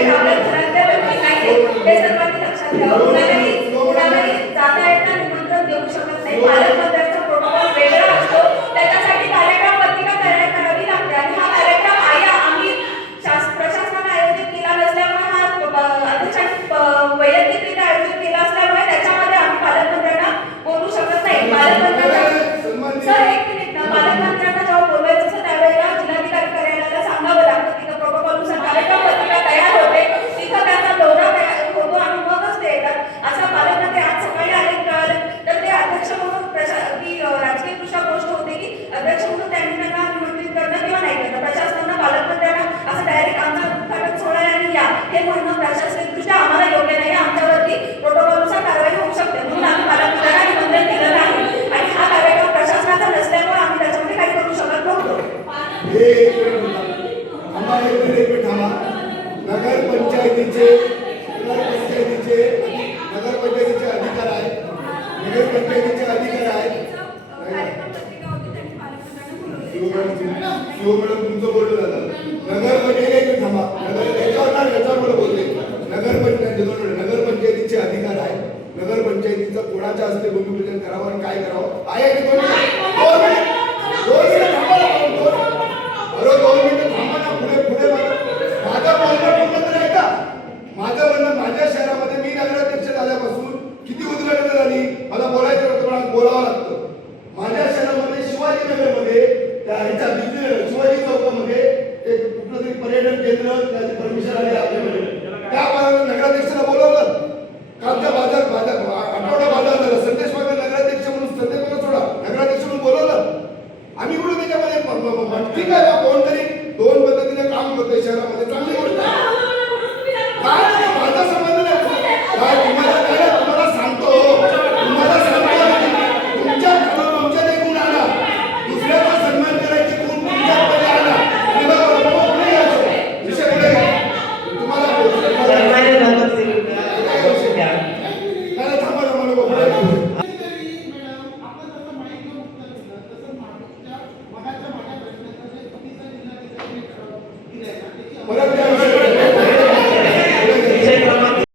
आहेत, आपल्या घरातल्या व्यक्ती नाही आहेत, हे सर्वांनी लक्षात घ्यावं. कुणालाही जाता येता निमंत्रण देऊ शकत नाही. पालकमंत्र्यांचा प्रोटोकॉल वेगळा असतो, त्याच्यासाठी कार्यक्रम पत्रिका तयार करावी लागते आणि हा कार्यक्रम आम्ही प्रशासनाने आयोजित केला नसल्यामुळे हा अध्यक्षांनी वैयक्तिकरित्या आयोजित केला असल्यामुळे त्याच्यामध्ये आम्ही पालकमंत्र्यांना बोलू शकत नाही. पालकमंत्र्यांना सर एक मिनिट ना, पालकमंत्र्यांना जेव्हा बोलवायचं असतं त्यावेळेला जिल्हाधिकारी कार्यालयाला सांगावं लागतं, तिथं प्रोटोकॉलनुसार कार्यक्रम पत्रिका तयार होते, तिथं त्यांचा दौरा तयार होतो आणि मगच ते येतात. असा पालकमंत्री आज सकाळी आले कळालं तर ते अध्यक्ष म्हणून राजकीय दृष्ट्या गोष्ट होते की अध्यक्ष म्हणून त्यांनी त्यांना निमंत्रित करणं किंवा नाही करणं. प्रशासनानं पालकमंत्र्यांना असं डायरेक्ट आमचा उद्घाटन सोहळा आणि या हे म्हणणं प्रशासकीय दृष्ट्या आम्हाला योग्य नाही. आमच्यावरती प्रोटोकॉलनुसार कारवाई होऊ शकते म्हणून आम्ही पालकमंत्र्यांना निमंत्रण केलं नाही आणि हा कार्यक्रम प्रशासनाचा नसल्यामुळे आम्ही त्याच्यामध्ये काही करू शकत नव्हतो. नगरपंचायतीचे अधिकार आहेत. नगरपंचायतीचे अधिकार आहेत. तुमचं बोललं झालं. नगरपंचायत थांबा, याच्यावर बोलते. नगरपंचायतीचे अधिकार आहेत. नगरपंचायतीचं कोणाच्या हस्ते भूमिपूजन करावं आणि काय करावं आहे की 2 मिनिट थांबा ना. पुढे माझं बोलणं पूर्ण नाही का? माझं म्हणणं, माझ्या शहरामध्ये मी नगराध्यक्ष झाल्यापासून किती उद्घाटन झाली, मला बोलायचं होतं, मला बोलावं लागतं. माझ्या शहरामध्ये शिवाजीनगरमध्ये शिवाजी चौकामध्ये एक कुठलं तरी पर्यटन केंद्र, त्याची परमिशन आली आपल्याकडे, त्या नगराध्यक्षाला बोलावलं. कालच्या आठवडा बाजार झाला, संदेश बाजार नगराध्यक्ष म्हणून, संदेश बाजार सोडा, नगराध्यक्ष म्हणून बोलावलं. आम्ही कुठे त्याच्यामध्ये ठीक आहे, कोणतरी 2 पद्धतीने काम करतोय शहरामध्ये, चांगली गोष्ट